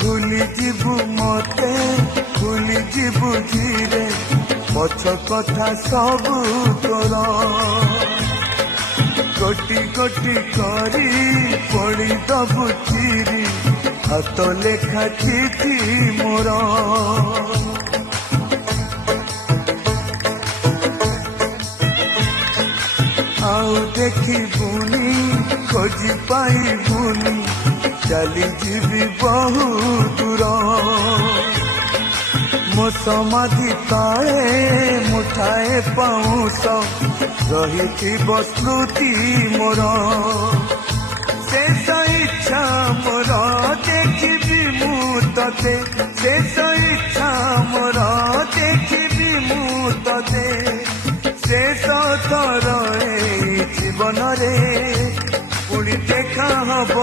भूली जीवु मते भूली जीवु धीरे पछ कथा सब तोर गोटी गोटी करी पड़ी दबु चिरी हाथ लेखा चिठी मोर आउ देखी बुनी खोजी पाई बुनी चली जीवी बहु दूर मो समाधि तले मुठाए पाऊस रही स्मृति मोर शेष इच्छा मोर देखी मु ते शेष इच्छा मोर देखी मु ते शेष थर जीवन रे पुणी देखा हब